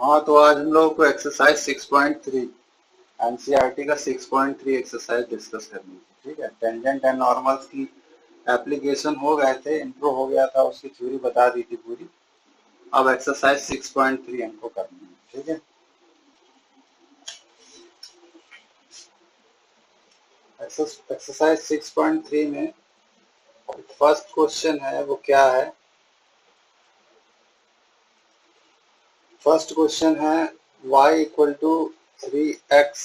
हाँ, तो आज हम लोग को एक्सरसाइज 6.3 एनसीईआरटी का 6.3 एक्सरसाइज डिस्कस करनी है। ठीक है, टेंजेंट एंड नॉर्मल्स की एप्लीकेशन हो गए थे, इंट्रो हो गया था, उसकी थ्योरी बता दी थी पूरी। अब एक्सरसाइज 6.3 हमको करनी है। ठीक है, एक्सरसाइज 6.3 में फर्स्ट क्वेश्चन है, वो क्या है? फर्स्ट क्वेश्चन है y इक्वल टू 3x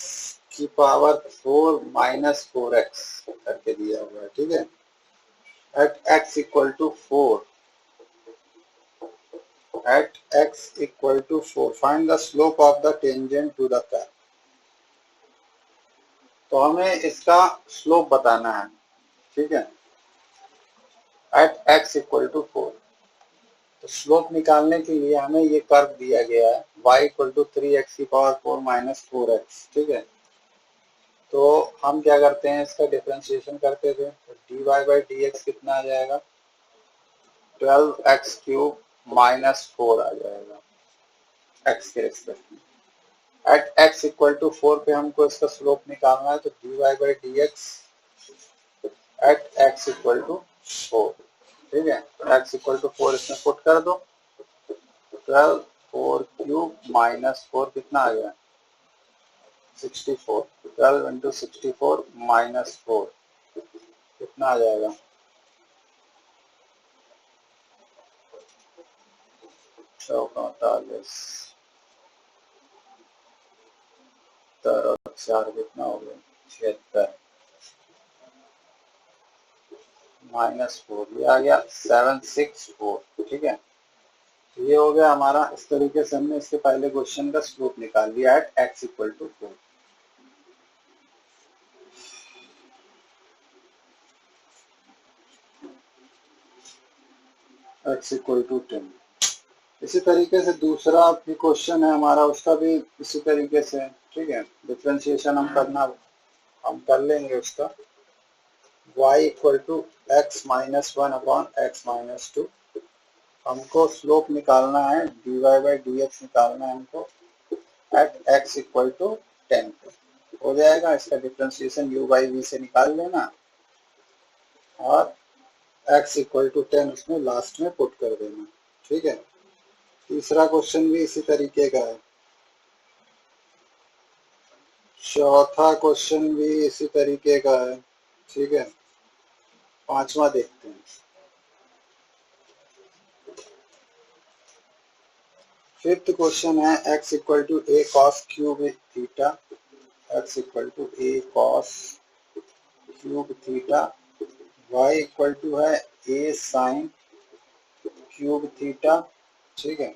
की पावर 4 माइनस 4x करके दिया हुआ है। ठीक है, at x equal to 4, at x equal to 4 find the slope of the tangent to the curve। तो हमें इसका स्लोप बताना है। ठीक है, at x equal to 4, तो स्लोप निकालने के लिए हमें ये कर्व दिया गया है y इक्वल टू 3x की पावर 4 माइनस 4x। ठीक है, तो हम क्या करते हैं, इसका डिफरेंशिएशन करते थे, तो dy बाई डी एक्स कितना आ जाएगा, 12x क्यूब माइनस 4 आ जाएगा x के रिस्पेक्ट में। एट x इक्वल टू 4 पे हमको इसका स्लोप निकालना है, तो dy by d x at x equal to 4। ठीक है, तो x इक्वल टू 4 इसमें पुट कर दो, 12 4 क्यूब माइनस 4 कितना आ गया, 64। 12 इंटू 64 माइनस 4 कितना आ जाएगा, 45। 4 कितना हो गया, 76 माइनस 4, ये आ गया 764। ठीक है, ये हो गया हमारा। इस तरीके से हमने इसके पहले क्वेश्चन का स्लोप निकाल लिया at x equal to 4। x equal to 10। इसी तरीके से दूसरा भी क्वेश्चन है हमारा, उसका भी इसी तरीके से है। ठीक है, डिफरेंशिएशन हम कर लेंगे उसका। y equal to x minus 1 upon x minus 2। हमको स्लोप निकालना है, dy बाई डी एक्स निकालना है हमको एट x इक्वल टू 10 हो जाएगा। इसका डिफरेंशिएशन u बाई v से निकाल लेना और x इक्वल टू 10 उसमें लास्ट में पुट कर देना। ठीक है, तीसरा क्वेश्चन भी इसी तरीके का है, चौथा क्वेश्चन भी इसी तरीके का है। ठीक है, पांचवा देखते हैं। फिफ्थ क्वेश्चन है x equal to a cos cube theta, x equal to a cos cube theta, y equal to है ए साइन क्यूब थीटा। ठीक है,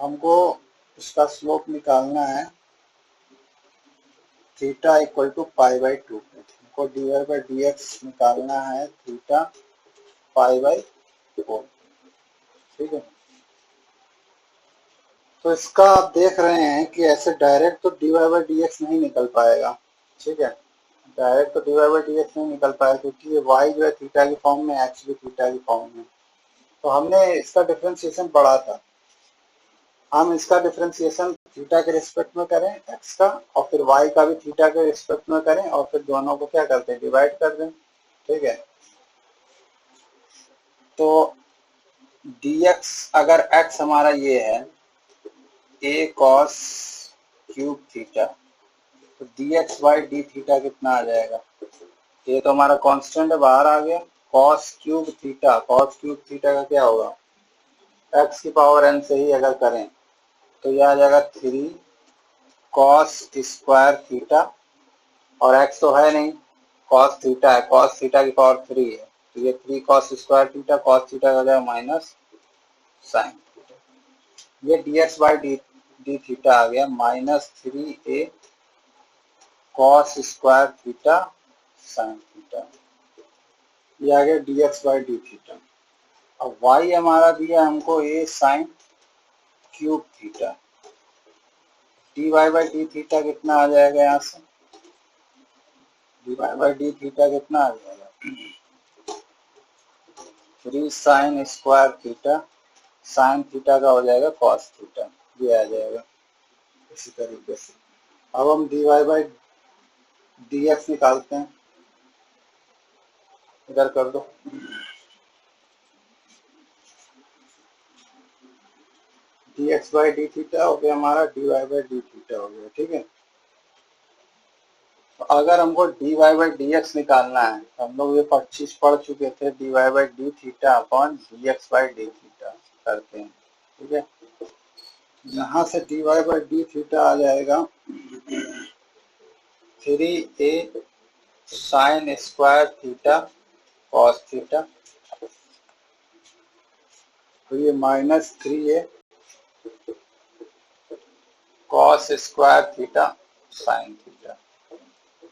हमको इसका स्लोप निकालना है theta equal to pi by 2 पे। हमको d y by d x निकालना है थीटा पाई बाई 4। ठीक है, तो इसका आप देख रहे हैं कि ऐसे डायरेक्ट तो d y by d x नहीं निकल पाएगा। ठीक है, डायरेक्ट तो d y by d x नहीं निकल पाएगा, क्योंकि ये वाई जो है थीटा की फॉर्म में, एक्स भी थीटा की फॉर्म में। तो हमने इसका डिफरेंशिएशन पढ़ा था, हम इसका डिफरेंशिएशन थीटा के रिस्पेक्ट में करें एक्स का, और फिर वाई का भी थीटा के रिस्पेक्ट में करें, और फिर दोनों को क्या करते हैं, डिवाइड कर दें। ठीक है, तो dx अगर x हमारा ये है a cos क्यूब थीटा, तो dx बाई डी थीटा कितना आ जाएगा, ये तो हमारा कांस्टेंट है, बाहर आ गया। cos cube theta, cos cube theta का क्या होगा, x की पावर n से ही अगर करें तो यह आ जाएगा 3 cos स्क्वायर थीटा, और x तो है नहीं, cos थीटा है, cos थीटा की पावर 3 है, तो ये 3 cos square theta, cos theta का जाएगा माइनस साइन। ये dx बाई डी थीटा आ गया minus 3a cos square theta sine theta, ये आ गया dx बाई डी थीटा। अब y हमारा दिया हमको a साइन cube theta, d y by d theta कितना आ जाएगा, यहाँ से d y by d theta कितना आ जाएगा, 3 sine square theta, sine theta का हो जाएगा कॉस थीटा, ये आ जाएगा इसी तरीके से। अब हम dy बाई dx निकालते हैं, इधर कर दो। dx बाई डी थीटा हो गया हमारा, dy बाई डी थीटा हो गया, ठीक है। तो अगर हमको dy बाई dx निकालना है तो हम लोग ये चीज पढ़ चुके थे, dy by d theta upon dx by d theta करते हैं, ठीक है। यहाँ से dy बाई डी थीटा आ जाएगा 3a sign square theta cos theta, तो ये -3a cos square theta sine theta.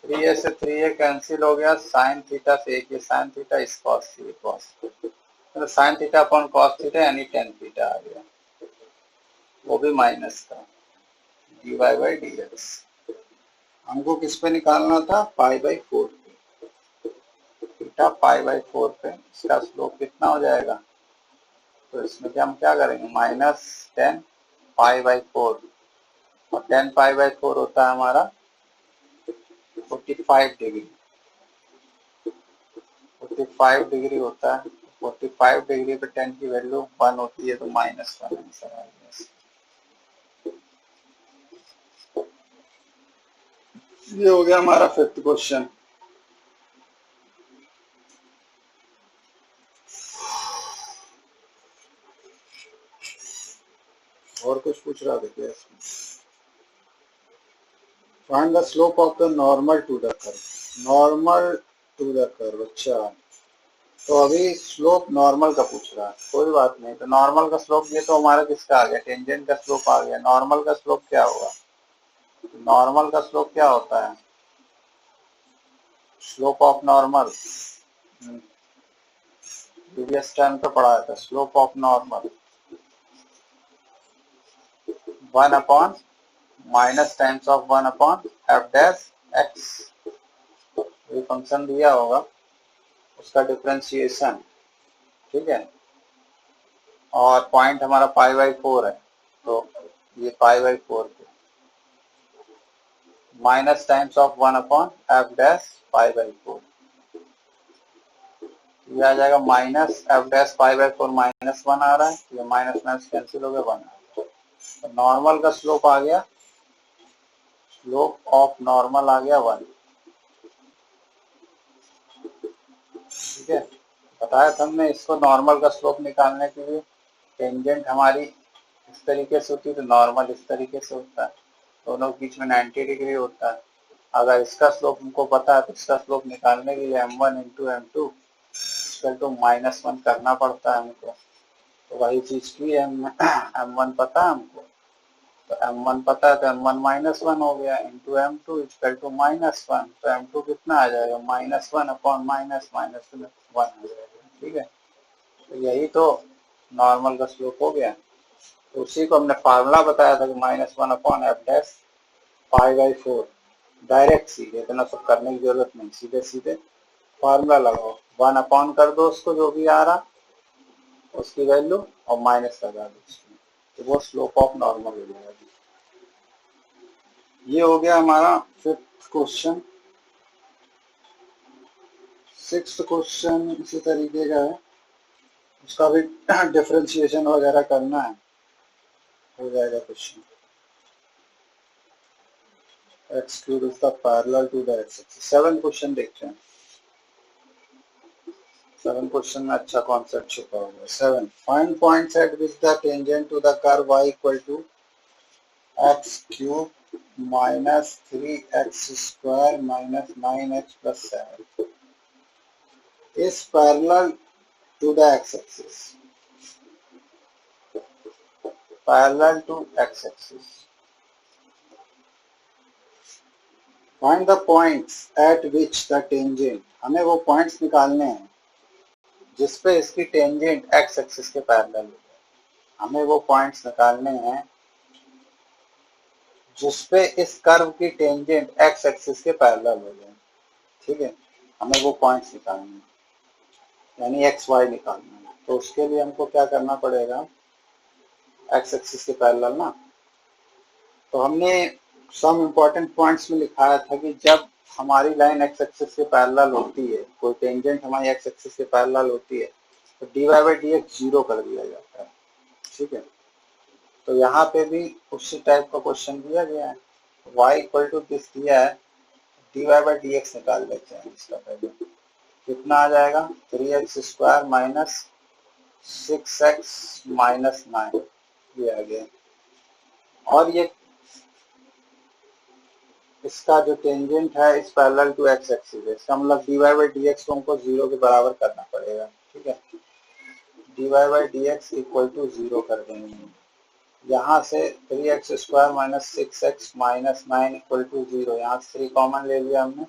3a से 3a कैंसिल हो गया, साइन थीटा से एक ये साइन थीटा, इस कॉस से कॉस, तो sine theta upon cos theta यानी टेन थीटा आ गया, वो भी माइनस का dy बाई dx। हमको किस पे निकालना था, पाई बाई 4 पे, थीटा पाई बाई 4 पे, इसका स्लोप कितना हो जाएगा, तो इसमें क्या हम क्या करेंगे, -10 पाई बाई 4, और 10 पाई बाई 4 होता है हमारा 45 डिग्री, 45 डिग्री होता है। 45 डिग्री पे 10 की वैल्यू 1 होती है, तो -1 आंसर आ गया। ये हो गया हमारा 5th क्वेश्चन। और कुछ पूछ रहा था क्या इसमें? Find the slope of the normal to the curve, normal to the curve. अच्छा, तो अभी स्लोप नॉर्मल का पूछ रहा है, कोई बात नहीं। तो नॉर्मल का स्लोप, ये तो हमारा किसका आ गया, टेंजेंट का स्लोप आ गया। नॉर्मल का स्लोप क्या होगा, नॉर्मल का स्लोप क्या होता है, slope of normal, previous time तो पढ़ाया था, slope of normal 1 upon minus times of 1 upon F dash x, ये फंक्शन दिया होगा, उसका डिफरेंशिएशन, ठीक है। और पॉइंट हमारा पाई बाई 4 है, तो ये पाई बाई 4 पे minus times of 1 upon F dash pi by 4, ये आ जाएगा minus F dash pi by 4, -1 आ रहा है, ये माइनस माइनस कैंसिल हो गया, 1 आ गया। तो नॉर्मल का स्लोप आ गया, स्लोप ऑफ नॉर्मल आ गया 1, ठीक है। बताया था हमने, इसको नॉर्मल का स्लोप निकालने के लिए टेंजेंट हमारी इस तरीके से होती है, तो नॉर्मल इस तरीके से होता है, दोनों के बीच में 90 डिग्री होता है। अगर इसका स्लोप हमको पता है, तो इसका स्लोप निकालने के लिए m1 इंटू m2 तो -1 करना पड़ता है हमको, तो वही चीज की m1 पता है हमको, तो m1 पता है, तो m1 -1 हो गया, इंटू m2 इक्वल टू -1, तो m2 कितना आ जाएगा, -1 अपॉन माइनस माइनस 1 आ जाएगा, ठीक है। तो यही तो नॉर्मल का स्लोप हो गया। तो उसी को हमने फार्मूला बताया था कि -1 upon F dash pi by 4, direct सीधे, इतना सब करने की जरूरत नहीं, सीधे सीधे फार्मूला लगाओ, 1 अपॉन कर दो उसको, जो भी आ रहा उसकी वैल्यू, और माइनस लगा दो उसकी, तो वो स्लोप ऑफ नॉर्मल हो जाएगा। ये हो गया हमारा 5th क्वेश्चन। 6th क्वेश्चन इसी तरीके का है, उसका भी डिफरेंशिएशन वगैरह करना है, हो जाएगा question. x cube is the parallel to the x axis। 7 question देखते हैं, 7 क्वेश्चन में अच्छा कॉन्सेप्ट छुपा हुआ है। 7 find points at which the tangent to the curve y equal to x cube -3x square -9x + 7 is parallel to the x-axis, parallel to x-axis। Find the points at which the tangent, हमें वो points निकालने हैं जिसपे इसकी tangent x axis के parallel हो जाए। हमें वो पॉइंट्स निकालने हैं जिसपे इस कर्व की टेंजेंट एक्स एक्सिस के पैरेलल हो जाए, ठीक है। हमें वो पॉइंट्स निकालने हैं, यानी एक्स वाई निकालना है। तो उसके लिए हमको क्या करना पड़ेगा, एक्स एक्सिस के पैरेलल ना, तो हमने सम इम्पोर्टेंट पॉइंट्स में लिखाया था कि जब हमारी लाइन एक्स एक्सिस के पैरेलल होती है, कोई टेंजेंट हमारी एक्स एक्सिस के पैरेलल होती है, तो d y by d x zero कर दिया जाता है। ठीक है, तो यहाँ पे भी उसी टाइप का क्वेश्चन दिया गया है, y इक्वल टू दिस दिया है, d y by d x निकाल लेते हैं। इसका पहले कितना आ जाएगा, 3x² माइनस 6x माइनस 9, ये आ गया। और ये इसका जो टेंजेंट है इस पैरेलल टू एक्स एक्सिस है, इसका मतलब d y by d x को हमको जीरो के बराबर करना पड़ेगा। ठीक है, d y by d x equal to zero कर देंगे। यहाँ से 3x² minus 6x minus 9 equal to zero, यहाँ से 3 कॉमन ले लिया हमने,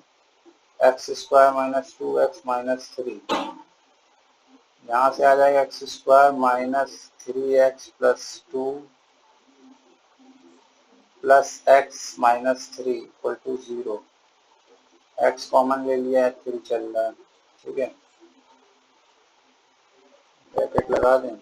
x² माइनस 2x माइनस 3, यहाँ से आ जाएगा x² minus 3x plus 2 plus x minus 3 equal to zero, x common ले लिया है, 3 चल रहा है। ठीक है, ब्रैकेट लगा दें।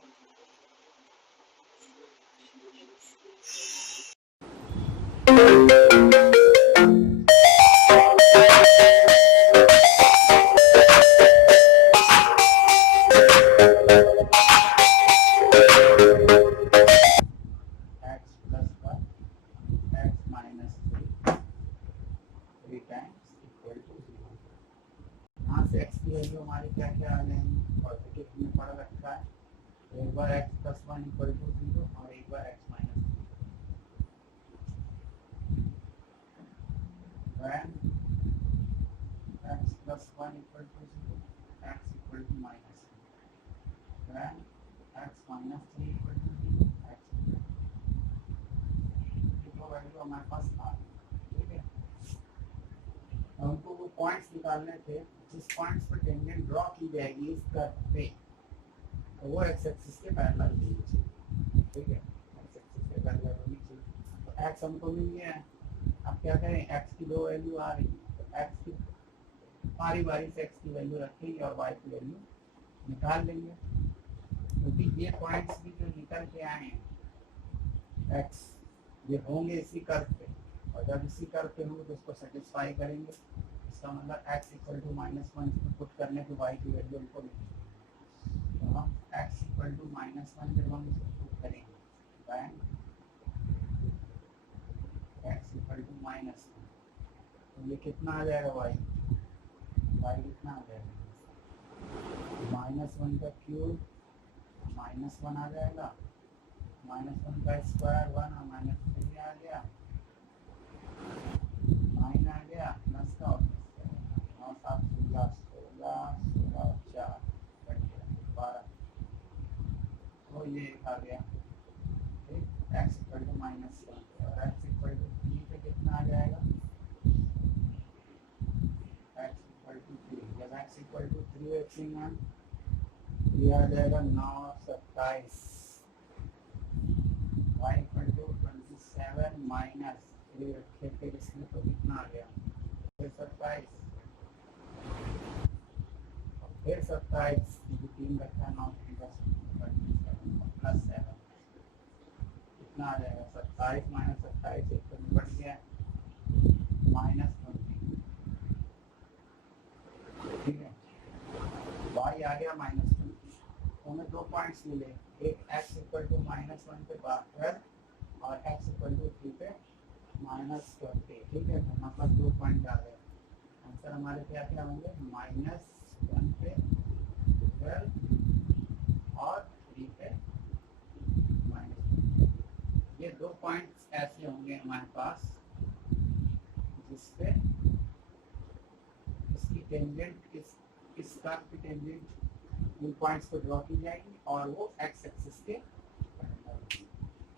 वैल्यू हमारी क्या क्या आ जाएंगी, पॉजिटिव में पड़ रखा है, तो एक बार x प्लस 1 इक्वल टू 0 और एक बार x minus 2। When x plus 1 equal to 0, x equal to minus 2, when x minus 3 equal to 0, x तो वैल्यू हमारे पास आ गई। ठीक है, हमको वो पॉइंट्स निकालने थे जिस पॉइंट्स पर टेंजेंट ड्रॉ की जाएगी इस कर्व पे, तो वो एक्स एक्सिस के पैरेलल होनी चाहिए। ठीक है, एक्स एक्सिस के पैरेलल होनी चाहिए। तो एक्स हमको मिल गया है, अब क्या करें, एक्स की दो वैल्यू आ रही है, तो एक्स की बारी बारी से एक्स की वैल्यू रखेंगे और वाई की वैल्यू निकाल लेंगे, क्योंकि ये पॉइंट्स भी जो निकल के आए हैं एक्स, ये होंगे इसी कर्व पे, और जब इसी कर्व पे होंगे तो इसको सेटिस्फाई करेंगे। इसका मतलब x equal to minus 1 put करने पे y की वैल्यू हमको मिलेगी, तो हम x इक्वल टू माइनस 1 जब हम इसको पुट करेंगे, then x equal to minus 1, तो ये कितना आ जाएगा y कितना आ जाएगा, माइनस 1 का क्यूब माइनस 1 आ जाएगा, माइनस 1 का स्क्वायर 1 और माइनस 3 आ गया, 9 आ गया, प्लस का 9 7 16 16 16 4 12, तो ये आ गया। ठीक, x इक्वल टू माइनस 1 और x इक्वल टू 3 पे कितना आ जाएगा, x इक्वल टू 3, जब x इक्वल टू 3 रखेंगे ये आ जाएगा 9 27, y इक्वल टू 27 माइनस 3 रखे थे इसमें, तो कितना आ गया, फिर 27, फिर 27 3 रखा 9 प्लस 7, कितना आ जाएगा, 27 माइनस 27 एक तो निपट गया, माइनस 20। ठीक है, y आ गया माइनस 20, तो हमें दो पॉइंट्स मिले, एक x इक्वल टू माइनस 1 पे 12 और x इक्वल टू 3 पे माइनस 20। ठीक है, तो हमारे पास दो पॉइंट आ गए, आंसर हमारे क्या क्या होंगे, माइनस 1 पे 12 और 3 पे माइनस 20। ये दो पॉइंट्स ऐसे होंगे हमारे पास जिसपे इसकी टेंजेंट इस कर्व की टेंजेंट इन पॉइंट्स को ड्रॉ की जाएगी और वो एक्स एक्सिस के पैरेलल।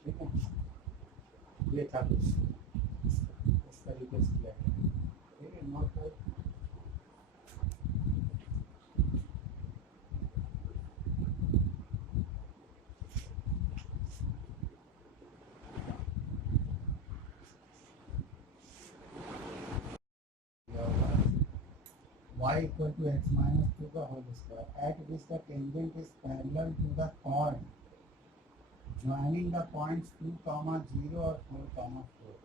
ठीक है, ये था कुछ इस तरीके से किया गया। ठीक है, नोट करो। y equal to x minus 2 का होल स्क्वायर, at which the tangent is parallel to the chord joining the points 2, 0 और 4, 4।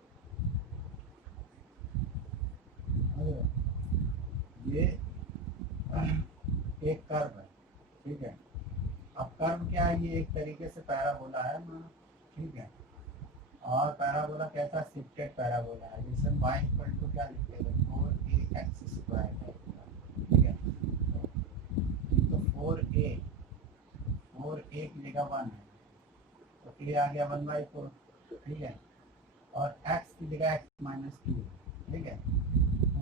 ये एक कर्व है, ठीक है। अब कर्व क्या है, ये एक तरीके से पैराबोला है ना, ठीक है। और पैराबोला कैसा, शिफ्टेड पैराबोला है। जैसे y इक्वल टू क्या लिखते हैं, 4ax² है, ठीक है। तो 4a की जगह 1 है, तो ये आ गया 1/4, ठीक है। और x की जगह x-2, ठीक है।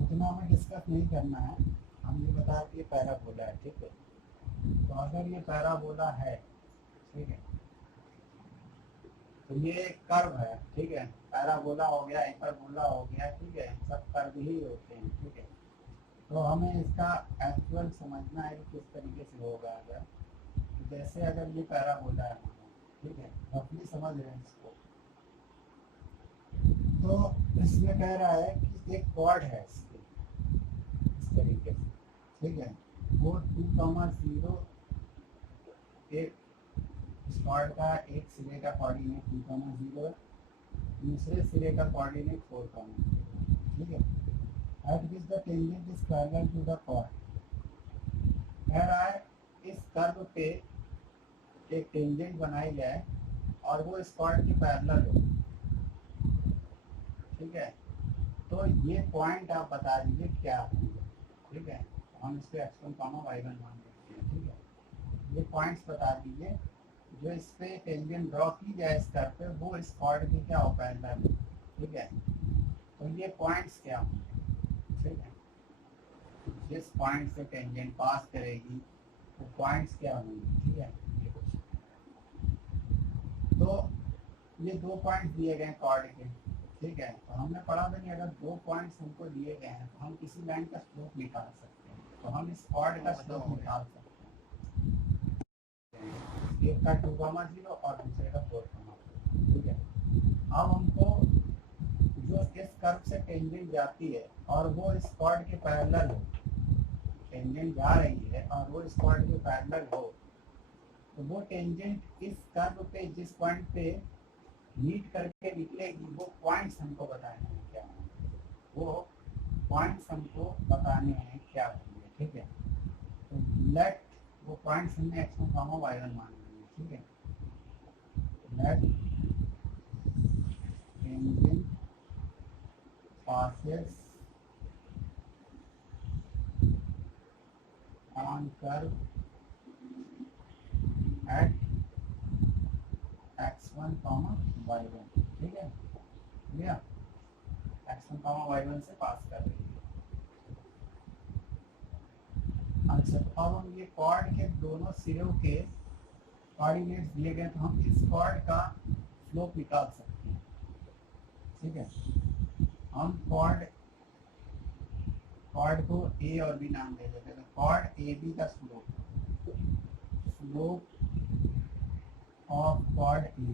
उतना हमें डिस्कस नहीं करना है, हम ये बता कि ये पैराबोला है, ठीक है। तो अगर ये पैराबोला है, ठीक है, तो ये कर्व है, ठीक है। पैराबोला हो गया, हाइपरबोला हो गया, ठीक है, सब कर्व ही होते हैं, ठीक है। तो हमें इसका एक्चुअल समझना है कि किस तरीके से होगा। अगर जैसे अगर ये पैराबोला है, ठीक है, रफली समझ रहे हैं इसको। तो इसमें कह रहा है कि एक कॉर्ड है इसके, इस तरीके से, ठीक है। वो 2, 0 एक कॉर्ड का एक सिरे का कोऑर्डिनेट 2, 0, दूसरे सिरे का कोऑर्डिनेट 4, 0, ठीक है। At which the tangent is parallel to the chord. कह रहा है इस कर्व पे एक टेंजेंट बनाई जाए और वो इस कॉर्ड के पैरेलल हो, ठीक है। तो ये पॉइंट आप बता दीजिए क्या होंगे, ठीक है। हम इसको x1, y1 मान लेते हैं, ठीक है। ये पॉइंट्स बता दीजिए जो इस पे टेंजेंट ड्रॉ की जाए इस कर्व पे, वो इस कॉर्ड के क्या हो, पैरेलल, ठीक है। तो ये पॉइंट्स क्या होंगे, ठीक है। जिस पॉइंट से टेंजेंट पास करेगी वो पॉइंट्स क्या होंगे, ठीक है। ये कुछ तो ये 2 पॉइंट्स दिए गए कॉर्ड के, ठीक है। तो हमने पढ़ा था कि अगर 2 पॉइंट्स हमको दिए गए हैं तो हम किसी लाइन का स्लोप निकाल सकते हैं। तो हम इस कॉर्ड का स्लोप निकाल सकते हैं, एक का 2, 0 और दूसरे का 4, 4, ठीक है। अब हमको जो इस कर्व से टेंजेंट जाती है और वो इस कॉर्ड के पैरेलल हो, टेंजेंट जा रही है और वो इस कॉर्ड के पैरेलल हो, तो वो टेंजेंट इस कर्व पे जिस पॉइंट पे मीट करके निकलेगी, वो पॉइंट्स हमको बताने हैं क्या होंगे, वो पॉइंट्स हमको बताने हैं क्या होंगे, ठीक है। तो लेट वो पॉइंट्स हमने x1, y1 मान लिए, ठीक है। Let tangent passes on curve at x1, y1, ठीक है भैया। x1, y1 से पास कर रही है। अच्छा, तो अब हम ये कॉर्ड के दोनों सिरों के कोऑर्डिनेट्स दिए गए, तो हम इस कॉर्ड का स्लोप निकाल सकते हैं, ठीक है। हम कॉर्ड को ए और बी नाम दे देते हैं। तो कॉर्ड ए बी का slope of chord A B.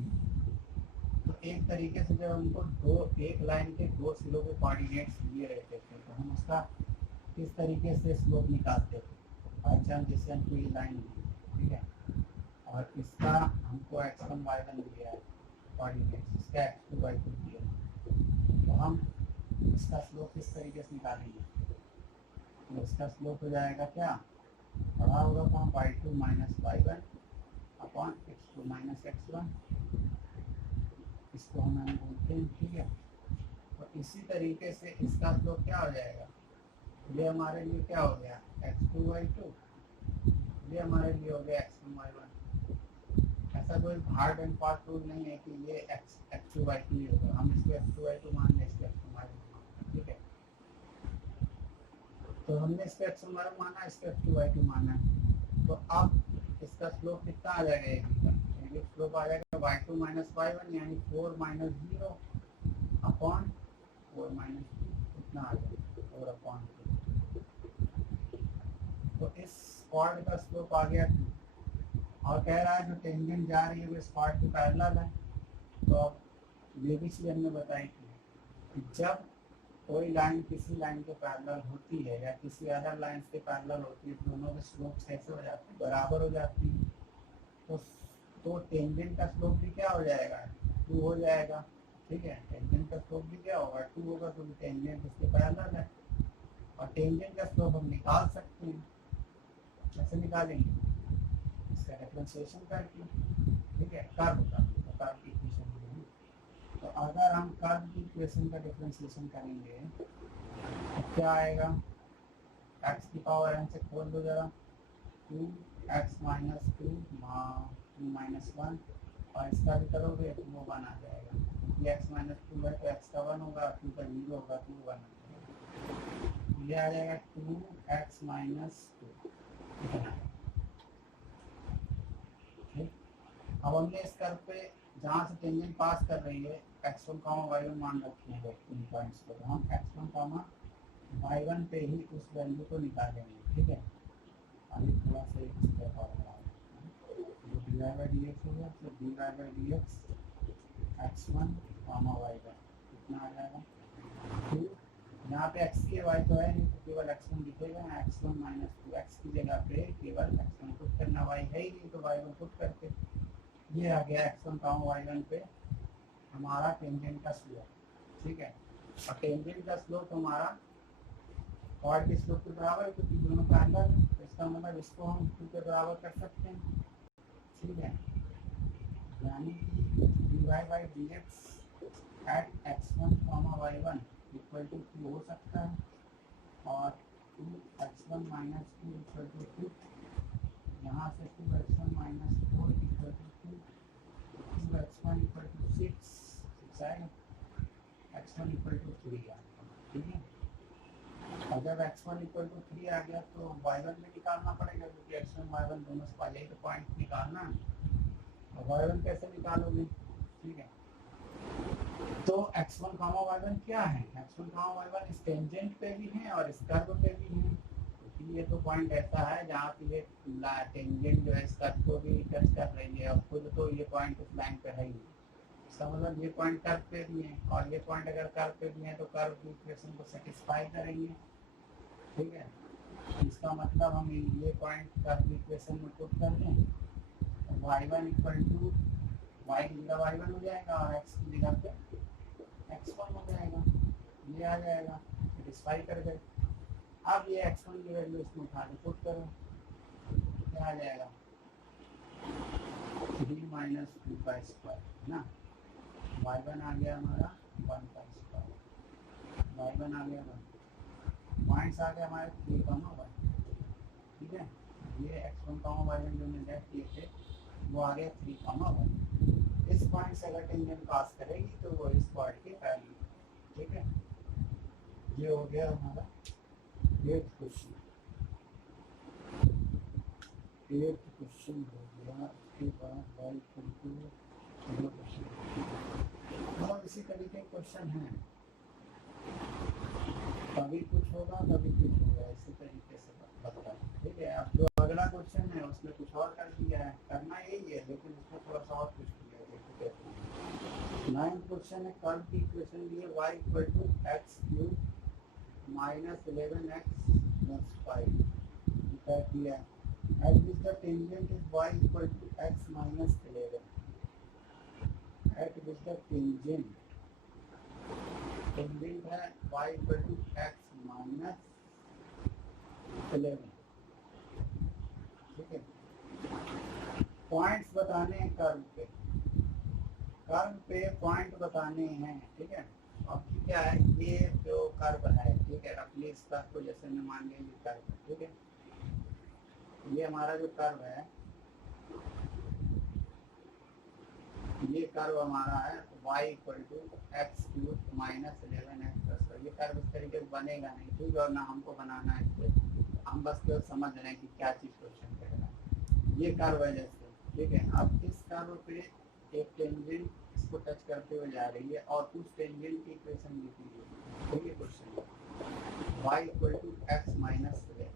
तो एक तरीके से जब हमको एक लाइन के 2 सिरों के कोऑर्डिनेट्स दिए रहते थे, तो हम उसका किस तरीके से स्लोप निकालते थे। बाई चांस जैसे हमको ये लाइन दी, ठीक है, और इसका हमको x1, y1 दिया है कोऑर्डिनेट्स, इसका x2, y2 दिया है, तो हम इसका स्लोप किस तरीके से निकालेंगे। तो इसका स्लोप हो जाएगा क्या, पढ़ा होगा तो हम y2 - y1 upon x2 - x1, इसको हम बोलते हैं, ठीक है। तो इसी तरीके से इसका स्लोप क्या हो जाएगा, ये हमारे लिए क्या हो गया x2, y2, ये हमारे लिए हो गया x1, y1। ऐसा कोई हार्ड एंड फास्ट रूल नहीं है कि ये x2, y2 ही होगा। हम इसको x2, y2 मान लें, इसको x1, y1 मान लें, ठीक है। तो हमने इसको x1, y1 माना, इसको x2, y2 माना। तो अब इसका स्लोप कितना आ जाएगा, ये स्लोप आ जाएगा y2 - y1 यानी 4 - 0 अपॉन 4 - 2, कितना आ जाएगा 4 अपॉन 2। तो इस कॉर्ड का स्लोप आ गया 2। और कह रहा है जो टेंजेंट जा रही है वो इस कॉर्ड के पैरेलल है। तो अब ये भी चीज़ हमने बताई थी कि जब कोई लाइन किसी लाइन के पैरेलल होती है या किसी अदर लाइन के पैरेलल होती है, दोनों के स्लोप कैसे हो जाते हैं, बराबर हो जाती है। तो तो टेंजेंट का स्लोप भी क्या हो जाएगा, 2 हो जाएगा। ठीक है, टेंजेंट का स्लोप भी क्या होगा, 2 होगा, क्योंकि टेंजेंट इसके पैरेलल है। और टेंजेंट का स्लोप हम निकाल सकते हैं। कैसे निकालेंगे, इसका डिफरेंशिएशन करके। ठीक है, कर्व का, तो कर्व की इक्वेशन मिलेगी। तो अगर हम कर्व की इक्वेशन का डिफरेंशिएशन करेंगे तो क्या आएगा, एक्स की पावर एन से खोल दो जरा, 2x माइनस 2 माइनस 1, और इसका भी करोगे तो वो 1 आ जाएगा। ये x माइनस 2 है तो x का 1 होगा, 2 का 0 होगा तो 1 आ जाएगा। ये आ जाएगा 2x माइनस 2। ठीक, अब हमने इस कर्व पे जहाँ से टेंजेंट पास कर रही है x1 y1 मान रखे हैं इन पॉइंट्स पर, हम x1 y1 पे ही उस वैल्यू को निकालेंगे। ठीक है, अभी थोड़ा सा एक स्टेप और जो d y by d x होगा, तो d y by d x x1 y1 कितना आ जाएगा, 2। यहाँ पे x की y तो है नहीं, तो केवल x1 दिखेगा, x1 माइनस 2। x की जगह पे केवल x1 पुट करना, y है ही नहीं तो y1 पुट करके ये आ गया x1 y1 पे हमारा टेंजेंट का स्लोप। ठीक है, और टेंजेंट का स्लोप हमारा कॉर्ड के स्लोप के बराबर है, क्योंकि दोनों पैरेलल है। तो इसका मतलब इसको हम 2 के बराबर कर सकते हैं। ठीक है, यानी कि d y by d x at x1 y1 equal to 2 हो सकता है, और 2x1 माइनस 2 इक्वल टू 2, यहाँ से 2x1 minus 4 equal to 2, 2x1 equal to 6 आएगा, x1 इक्वल टू 3 आएगा। ठीक है, और जब x1 इक्वल टू 3 आ गया तो y1 में निकालना पड़ेगा, क्योंकि x1 y1 दोनों से पहले ही तो पॉइंट निकालना है। और y1 कैसे निकालोगे, ठीक है, तो x1 y1 क्या है, x1 y1 इस टेंजेंट पे भी है और इस कर्व पे भी है, क्योंकि ये तो पॉइंट ऐसा है जहाँ पे ये टेंजेंट जो है इस कर्व को भी टच कर रही है, और खुद तो ये पॉइंट उस लाइन पे है ही। इसका मतलब ये पॉइंट कर्व पे भी है, और ये पॉइंट अगर कर्व पे भी है तो कर्व की इक्वेशन को सेटिस्फाई करेंगे। ठीक है, इसका मतलब हम ये पॉइंट कर्व की इक्वेशन में पुट कर दें, y1 इक्वल टू y की जगह y1 हो जाएगा और x की जगह पे x1 हो जाएगा, ये आ जाएगा, सेटिस्फाई कर गए। अब ये x1 की वैल्यू इसमें उठा के पुट करो, क्या आ जाएगा, 3 माइनस 2 का स्क्वायर है ना, y1 आ गया हमारा 1 का स्क्वायर, y1 आ गया 1, पॉइंट्स आ गए हमारे 3, 1। ठीक है, ये x1 y1 जो हमने लेट किए थे वो आ गया 3, 1। इस पॉइंट से अगर टेंजेंट पास करेगी तो वो इस पॉइंट के पैरेलल। ठीक है, ये हो गया हमारा 8th क्वेश्चन। 8th क्वेश्चन हो गया। इसके बाद y इक्वल टू अगला क्वेश्चन, मतलब इसी तरीके के क्वेश्चन हैं, कभी कुछ होगा कभी कुछ होगा, इसी तरीके से बता। ठीक है, अब जो अगला क्वेश्चन है उसमें कुछ और कर दिया है, करना यही है लेकिन उसमें थोड़ा सा और कुछ किया है। ठीक है, 9th क्वेश्चन है, कर्व की इक्वेशन दी है y equal to x cube minus 11x plus 5 दिया है, at which the tangent is y equal to x minus 11, at which the tangent है y equal to x minus 11। ठीक है, points बताने हैं कर्व पे पॉइंट बताने हैं। ठीक है, अब क्या है, ये जो कर्व है, ठीक है, रफली इस कर्व को जैसे मैं मान लिया ये कर्व है। ठीक है, ये हमारा जो कर्व है, ये कर्व हमारा है y equal to x cube minus 11x plus, ये कर्व इस तरीके से बनेगा नहीं। ठीक है, और ना हमको बनाना है इस पर, हम बस केवल समझ रहे हैं कि क्या चीज़ क्वेश्चन कह रहा है। ये कर्व है जैसे, ठीक है, अब इस कर्व पे एक टेंजेंट इसको टच करते हुए जा रही है और उस टेंजेंट की इक्वेशन लिखी है। ठीक है, question y equal to x minus 11।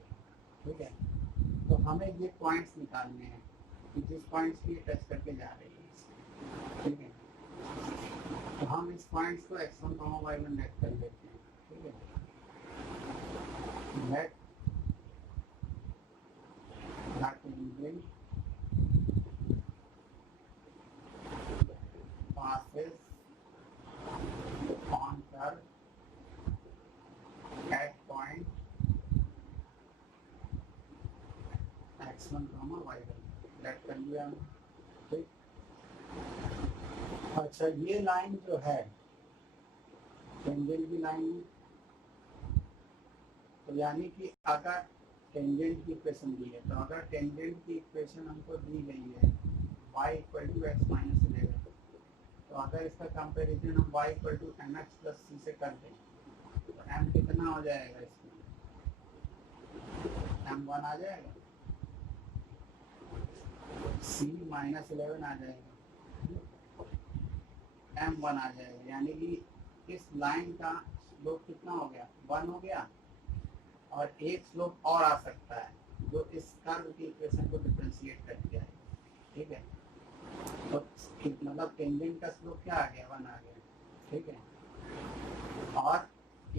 ठीक है, तो हमें ये पॉइंट्स निकालने हैं कि जिस पॉइंट्स की टच करके जा रही है। ठीक है, तो हम इस पॉइंट्स को x1 y1 लेट कर लेते हैं। ठीक है, let tangent x1 y1 late कर लिया हमने, ठीक। अच्छा ये लाइन जो है टेंजेंट की लाइन है, तो यानी कि अगर टेंजेंट की इक्वेशन दी है, तो अगर टेंजेंट की इक्वेशन हमको दी गई है y equal to x minus 11, तो अगर इसका कंपेरिजन हम y equal to m x plus c से कर दें तो m कितना हो जाएगा, इसमें m1 आ जाएगा, c माइनस 11 आ जाएगा, m1 आ जाएगा, यानी कि इस लाइन का स्लोप कितना हो गया, 1 हो गया। और एक स्लोप और आ सकता है जो इस कर्व की इक्वेशन को डिफरेंशिएट करके आएगा, ठीक है। तो मतलब टेंजेंट का स्लोप क्या आ गया, 1 आ गया, ठीक है। और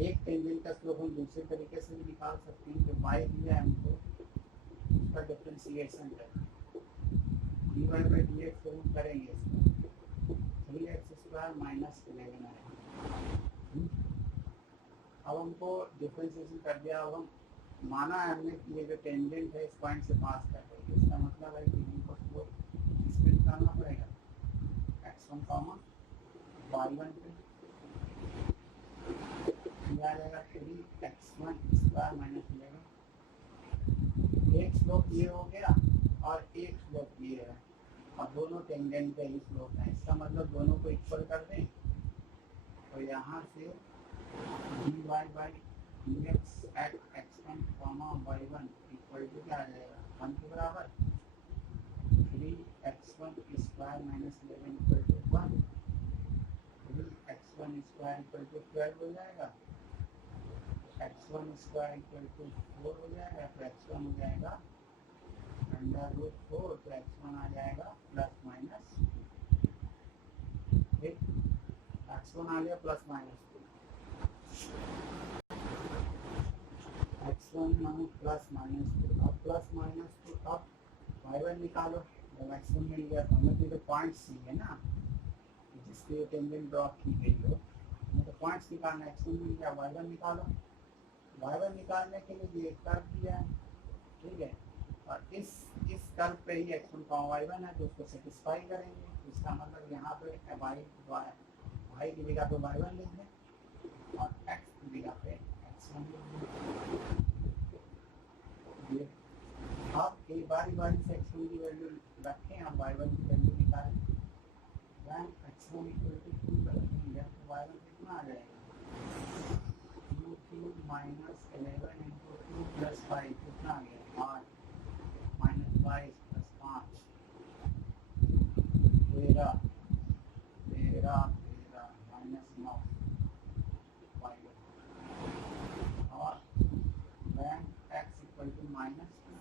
एक टेंजेंट का स्लोप हम दूसरे तरीके से भी निकाल सकते हैं कि y दिया है हमको, उसका डिफरेंशिएशन करें, dy बाई डी एक्स हम करेंगे, इसका 3x² माइनस 11 आएगा। अब हमको डिफरेंशिएशन कर दिया, अब हम माना है हमने कि ये जो टेंजेंट है इस पॉइंट से पास कर रही है, इसका मतलब है कि हमको स्लोप इसमें निकालना पड़ेगा x1 y1 पे, आ जाएगा 3x1² माइनस 11। एक स्लोप ये हो गया और एक स्लोप ये है, और दोनों टेंजेंट का ही स्लोप है, इसका मतलब दोनों को इक्वल कर दें, तो यहाँ से dy by d x at x1 y1 equal to क्या आ जाएगा, 1 के बराबर 3x1² minus 11 equal to 1, 3x1² equal to 12 हो जाएगा, x1² इक्वल टू 4 हो जाएगा, तो x1 हो जाएगा √4, तो x1 आ जाएगा प्लस माइनस, ठीक, x1 आ गया plus minus, x1 plus minus 2, अब प्लस माइनस 2, अब y1 निकालो, जब x1 मिल गया तो हमें तो पॉइंट सी है ना जिसके टेंजेंट ड्रॉ की गई हो, हमें तो पॉइंट्स निकालना, x1 मिल गया, y1 निकालो, y1 निकालने के लिए ये कर्व दिया है, ठीक है, और इस कर्व पे ही x1 y1 है तो उसको सेटिस्फाई करेंगे, इसका मतलब यहाँ पे y की जगह पे y1 लिख दें और x की जगह पे x1 लिख दें। आप एक बारी से x1 की वैल्यू रखें और y1 की वैल्यू निकालें, x1 इक्वल टू 2 रखेंगे तो y1 कितना आ जाएगा, 2 माइनस 11 इंटू 2 प्लस 5 कितना आ गया, 8 माइनस 22 प्लस 5 13 माइनस 9 और when x equal to minus 2,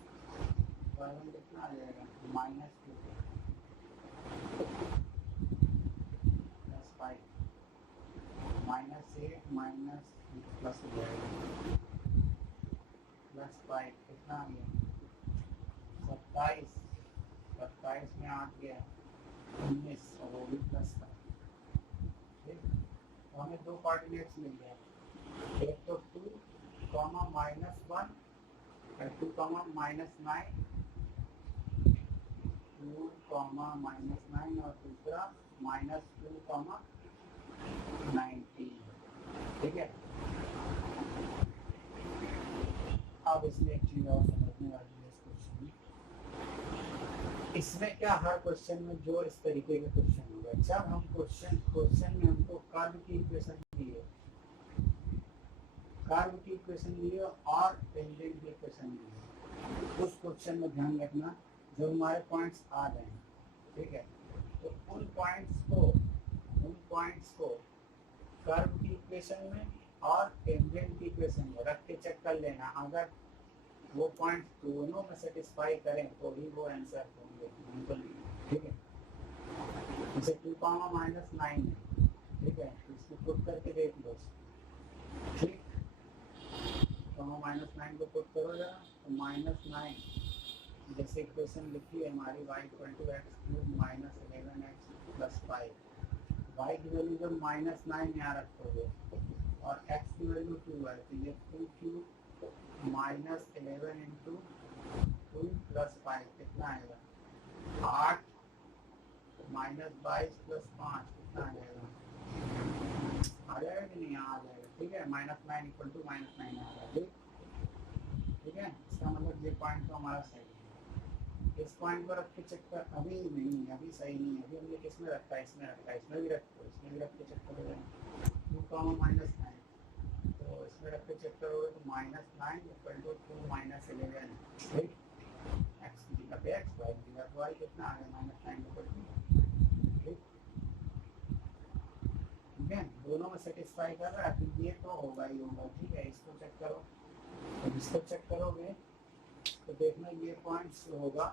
y1 कितना आ जाएगा, minus 2 plus 5 minus 8 minus plus हो जाएगा प्लस 5 कितना आ गया, 27 में 8 गया 19 और वो भी प्लस का, ठीक। तो हमें दो कोऑर्डिनेट्स मिल गए, एक तो 2 माइनस 1 2 माइनस 9 2 माइनस 9 और दूसरा माइनस 2 19, ठीक है। अब इसमें एक चीज और समझने वाली है इस क्वेश्चन में, इसमें क्या हर क्वेश्चन में जो इस तरीके के क्वेश्चन होगा, जब हम क्वेश्चन में हमको कर्व की इक्वेशन दी है, कर्व की इक्वेशन दी है और टेंजेंट की इक्वेशन दी है, उस क्वेश्चन में ध्यान रखना जो हमारे पॉइंट्स आ गए हैं, ठीक है, तो उन पॉइंट्स को कर्व की इक्वेशन में और टेंजेंट की इक्वेशन में रख के चेक कर लेना, अगर वो पॉइंट दोनों में सेटिस्फाई करें तो ही वो आंसर होंगे, ठीक है। जैसे 2 माइनस 9 है, ठीक है, तो इसको पुट करके देख लो, ठीक, माइनस 9 को पुट करो जरा, तो माइनस 9 जैसे इक्वेशन लिखी है हमारी y equal to x³ minus 11x plus 5, y की वैल्यू जब माइनस 9 यहाँ रखोगे और x की वैल्यू 2 है, तो ये 2³ माइनस 11 इंटू 2 प्लस 5 कितना आएगा 8 माइनस 22 प्लस 5 कितना आ जाएगा आ जाएगा कि नहीं आ जाएगा। ठीक है -9 इक्वल टू -9 आ जाएगा। ठीक है इसका मतलब ये पॉइंट तो हमारा सही है। इस पॉइंट को रख के चेक कर अभी नहीं अभी सही नहीं है। अभी हमने किस में रखा है इसमें रखा है इसमें भी रखो इसमें भी रख के चेक करोगे 2, -9 तो इसमें रख के चेक करोगे तो -9 इक्वल टू 2 -11 ठीक एक्स की जगह पे एक्स वाई की जगह पे वाई कितना आ गया -9 इक्वल टू ठीक ठीक है दोनों में सेटिस्फाई कर रहा है तो ये तो होगा ही होगा। ठीक है इसको चेक करो तो इसको चेक करोगे तो देखना ये पॉइंट्स होगा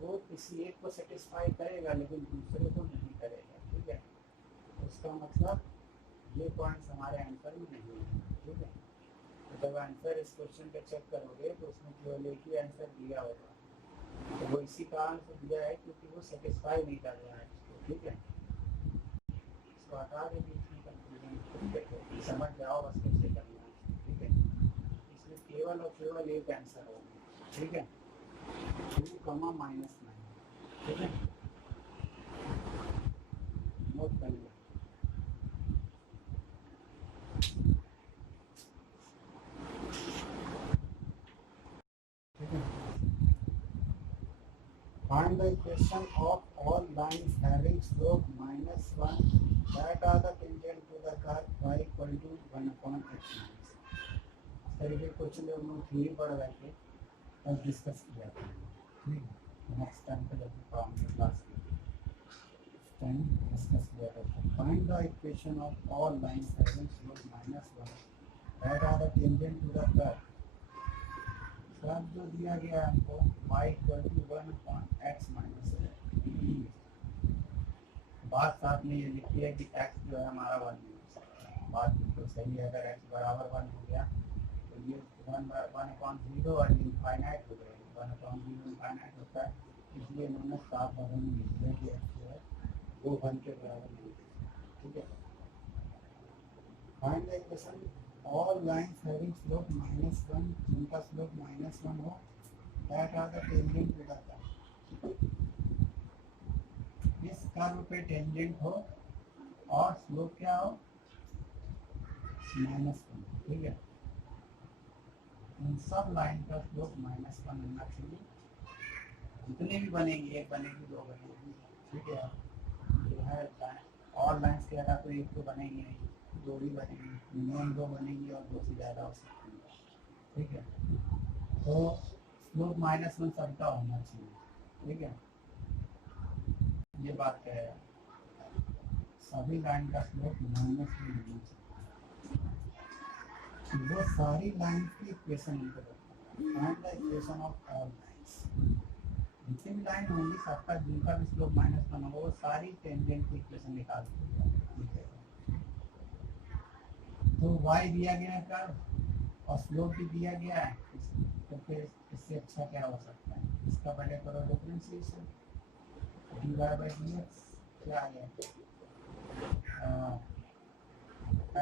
वो किसी एक को सेटिस्फाई करेगा लेकिन दूसरे को नहीं करेगा। ठीक है इसका मतलब ये पॉइंट्स हमारे आंसर में नहीं है। ठीक है तो जब आंसर इस क्वेश्चन पे चेक करोगे तो उसमें केवल एक ही आंसर दिया होगा तो वो इसी कारण से दिया है क्योंकि वो सेटिस्फाई नहीं कर रहा है इसको। ठीक है इसको हटा के बीच में कंफ्यूजन समझ जाओ बस कैसे करना है। ठीक है इसमें केवल और केवल एक आंसर होगा। ठीक है 2, -9 ठीक है नोट कर लिया। Find the equation of all lines having slope -1 that are the tangent to the curve y equal to 1/x minus। इस तरीके क्वेश्चन जब हम थ्योरी पढ़ रहे थे तब डिस्कस किया था। ठीक है नेक्स्ट टाइम पे जब पढ़ाऊंगे क्लास में टाइम डिस्कस किया था। Find the equation of all lines having slope -1 that are the tangent to the curve। सब जो दिया गया है हमको y equal to 1/x minus बात साथ में ये लिखी है कि x जो है हमारा 1 नहीं हो सकता। बात बिल्कुल सही है अगर x बराबर 1 हो गया तो ये 1/0 और ये इनफाइनाइट हो जाएगा 1/0 इनफाइनाइट होता है इसलिए इन्होंने साफ भाषा में लिख दिया कि x जो है वो 1 के बराबर नहीं है। ठीक है find the equation all lines having slope -1 जिनका स्लोप -1 हो that are the tangent to the curve। इस कर्व पे टेंजेंट हो और स्लोप क्या हो -1। ठीक है इन सब लाइन का स्लोप -1 होना चाहिए। जितने भी बनेगी एक बनेगी दो बनेगी। ठीक है जो है और लाइन्स के अलावा तो एक तो बनेगी नहीं दो भी बनेगी मिनिमम 2 बनेगी और 2 से ज़्यादा हो सकती है। ठीक है तो स्लोप -1 सबका होना चाहिए। ठीक है ये बात है सभी लाइन का स्लोप -1 होना चाहिए। वो सारी लाइन की equation find the equation of all lines जितनी भी लाइन होंगी सबका जिनका भी स्लोप -1 होगा वो सारी टेंजेंट की इक्वेशन निकाल दीजिए। तो y दिया गया है कर्व और स्लोप भी दिया गया है तो फिर इससे अच्छा क्या हो सकता है। इसका पहले करो डिफरेंशिएशन dy/dx क्या आ गया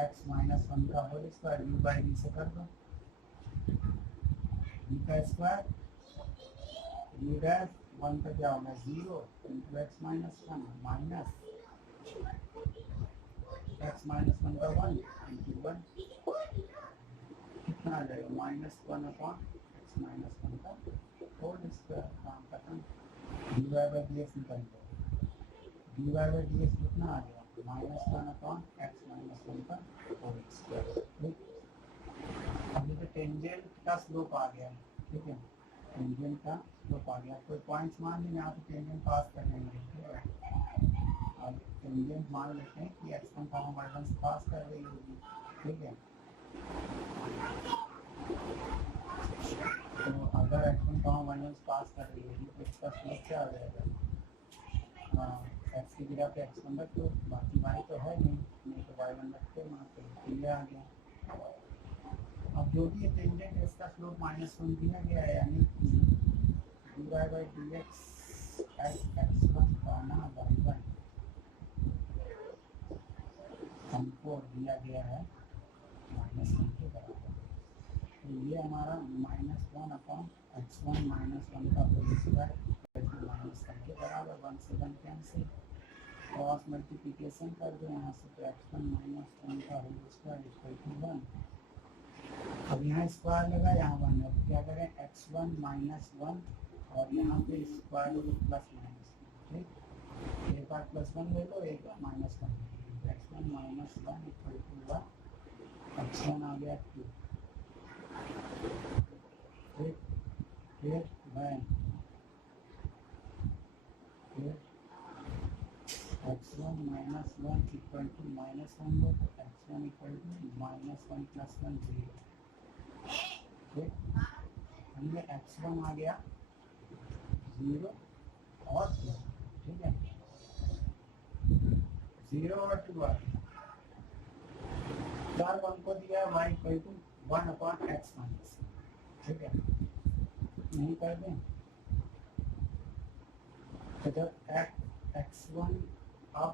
x -1 का होल स्क्वायर u/d से कर दो d का स्क्वायर u डैश 1 का क्या होगा 0 into x -1 माइनस x -1 का 1 into 1 कितना आ जाएगा -1/x -1 का होल स्क्वायर काम खत्म। dy/dx निकल दो dy/dx कितना आ गया -1/x -1 का होल स्क्वायर। ठीक अब ये टेंजेंट का स्लोप आ गया। ठीक है टेंजेंट का स्लोप आ गया कोई पॉइंट्स मान लेंगे आप टेंजेंट पास कर लेंगे। ठीक है अब टेंजेंट मान लेते हैं कि x1 y1 से पास कर रही होगी। ठीक है तो अगर x1 y1 से पास कर रही होगी तो इसका स्लोप क्या आ जाएगा x की जगह पे x1 रख दो बाकी y तो है नहीं तो y1 रखते वहाँ पे ये आ गया। अब जो भी टेंजेंट है इसका स्लोप -1 दिया गया है यानी कि dy/dx x1 y1 हमको दिया गया है -1 के बराबर। तो ये हमारा -1 1/x1 माइनस 1 का होल स्क्वायर माइनस 1 के बराबर 1 से 1 कैंसिल, क्रॉस मल्टीप्लिकेशन कर दो यहाँ से, तो x1 माइनस 1 का होल स्क्वायर इक्वल टू 1। अब यहाँ स्क्वायर लगा, यहाँ 1, अब क्या करें x1 माइनस 1 और यहाँ पे स्क्वायर रूट प्लस माइनस, ठीक, एक बार प्लस 1 ले लो, एक बार minus 1, x1 minus 1 equal to 1, x1 आ गया 2, फिर वैन x1 minus 1 equal to minus 1 लो, तो x1 equal to minus 1 plus 1 0, ठीक, हमने x1 आ गया 0 और 2, ठीक है, 0 और 2 आ गया, चार हमको दिया y equal to 1/x minus, ठीक है, नहीं कर दें तो जब x1 अब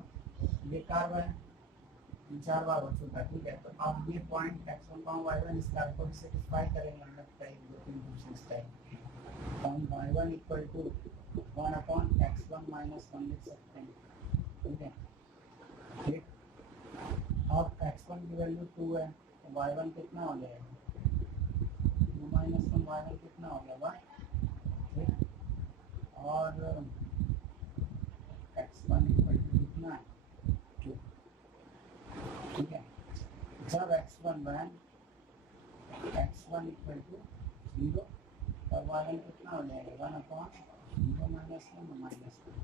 ये कार्बन 4 बार हो चुका है, ठीक है, तो अब ये पॉइंट x1 y1 इस कार्य को भी सेटिस्फाई करेंगे, हमने टाइप 2 3 फंक्शंस टाइप, तो हम y1 equal to 1/x1 minus 1 लिख सकते हैं, ठीक है, ठीक, अब x1 की वैल्यू 2 है, तो y1 कितना हो जाएगा, 2 माइनस 1 y1 कितना हो गया 1, ठीक, और x1 इक्वल टू कितना है 2, ठीक है, जब x1 इक्वल टू 0 और y1 कितना हो जाएगा 1/0 माइनस 1 माइनस 1,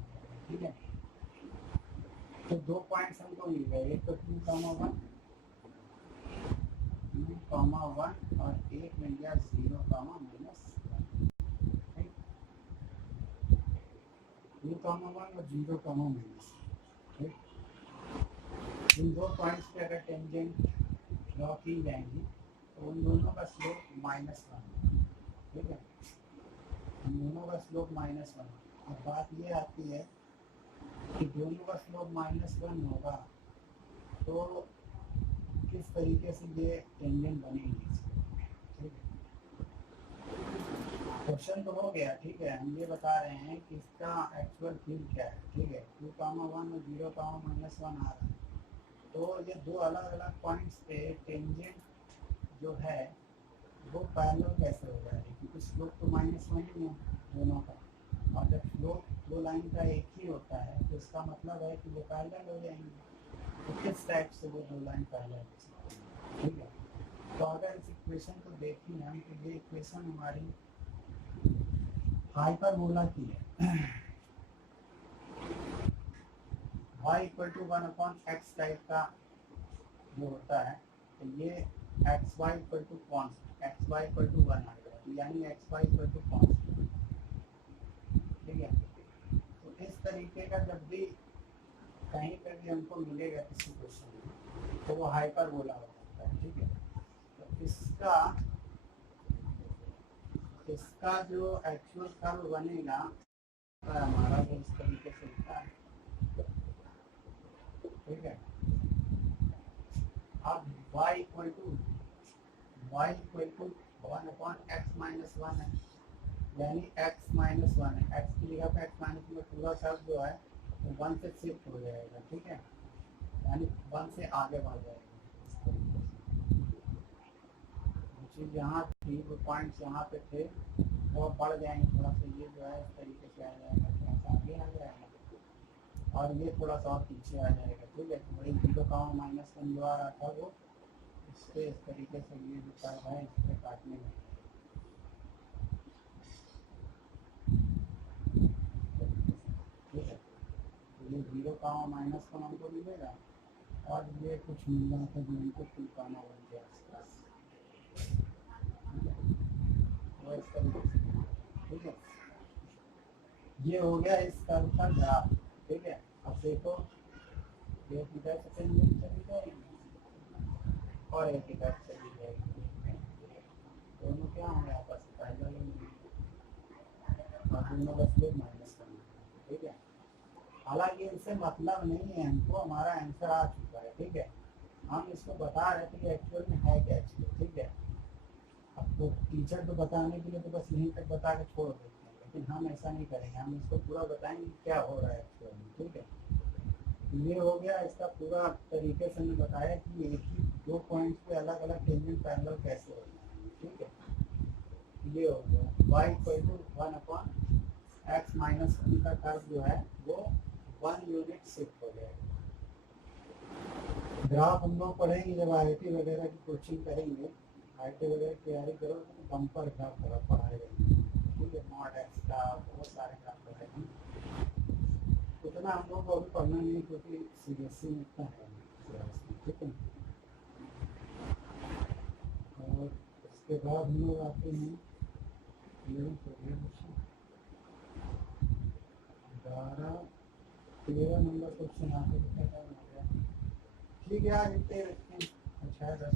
ठीक है, तो 2 पॉइंट्स हमको मिल गए, एक तो 2,1 और एक मिल गया 0, माइनस 1, 2,1 और 0, माइनस, ठीक, इन 2 पॉइंट्स पे अगर टेंजेंट ड्रॉ की जाएंगी तो उन दोनों का स्लोप -1, ठीक है, उन दोनों का स्लोप -1। अब बात ये आती है कि दोनों का स्लोप -1 होगा तो किस तरीके से ये टेंजेंट बनेगी, ठीक है, क्वेश्चन तो हो गया, ठीक है, हम ये बता रहे हैं कि इसका एक्चुअल फील्ड क्या है, ठीक है, 2,1 और 0, -1 आ रहा है, तो ये दो अलग अलग पॉइंट्स पे टेंजेंट जो है वो पैरेलल कैसे हो जाएगी, क्योंकि स्लोप तो -1 ही है दोनों का, और जब स्लोप दो लाइन का एक ही होता है तो इसका मतलब है कि वो पैरेलल हो जाएंगे, तो किस टाइप से वो दो लाइन पैरेलल हो सकती है, ठीक है, तो अगर इस इक्वेशन को देखें हम तो ये इक्वेशन हमारी हाइपरबोला की है, y equal to 1/x type का जो होता है, तो ये xy equal to constant, xy equal to 1 आएगा, यानी xy इक्वल टू कॉन्स्टेंट, ठीक है, तो इस तरीके का जब भी कहीं पर भी हमको मिलेगा किसी क्वेश्चन में तो वो हाइपरबोला हो सकता है, ठीक है, तो इसका जो एक्चुअल कर्व बनेगा हमारा वो इस तरीके से होता है, ठीक है, अब y equal to 1/x minus 1 है, यानी x माइनस 1 है, x की जगह पे x माइनस में पूरा शब्द जो है वो 1 से शिफ्ट हो जाएगा, ठीक है, यानी 1 से आगे बढ़ जाएगा, चीज़ यहाँ थी वो पॉइंट्स यहाँ पे थे वो बढ़ जाएंगे थोड़ा सा, ये जो है इस तरीके से आ जाएगा, थोड़ा सा आगे आ जाएगा और ये थोड़ा सा और पीछे आ जाएगा, ठीक है, तो वही 0, -1 जो आ रहा था वो इससे इस तरीके से ये जो कर्व है इस पर काटने में, ठीक है, तो ये 0, -1 हमको मिलेगा और ये कुछ मिल रहा था जो इनको 2, 1 के आसपास, वो इस तरीके से, ठीक है, ये हो गया इस कर्व का ग्राफ, ठीक है, अब देखो एक इधर से टेंजेंट चली जाएगी और एक इधर चली जाएगी, दोनों क्या होंगे आपस में पैरेलल होंगे और दोनों का स्लोप माइनस करना, ठीक है, हालांकि इनसे मतलब नहीं है, हमको हमारा आंसर आ चुका है, ठीक है, हम इसको बता रहे थे कि एक्चुअल में है क्या चीज़, ठीक है, अब तो टीचर तो बताने के लिए तो बस यहीं तक बता के छोड़ देते हैं, लेकिन हम ऐसा नहीं करेंगे, हम इसको पूरा बताएंगे क्या हो रहा है एक्चुअली। ठीक है, ये हो गया इसका पूरा तरीके से हमने बताया कि एक ही दो पॉइंट्स पे अलग अलग टेंजेंट पैरेलल कैसे होता है। ठीक है, ये हो गया y equal to 1/x minus one का कर्व जो है वो 1 यूनिट शिफ्ट हो जाएगा। ग्राफ हम लोग पढ़ेंगे जब IIT वगैरह की कोचिंग करेंगे, IIT वगैरह की तैयारी करो तो बम्पर ग्राफ पढ़ाएगा। ठीक है, मॉड एक्स का बहुत सारे ग्राफ पढ़ाएंगे। उतना हम लोग को अभी पढ़ना नहीं क्योंकि सीबीएसई में इतना है नहीं। ठीक है, और उसके बाद हम लोग आते हैं 13 नंबर क्वेश्चन आते हैं। ठीक है, आज इतने रखते हैं। अच्छा है 10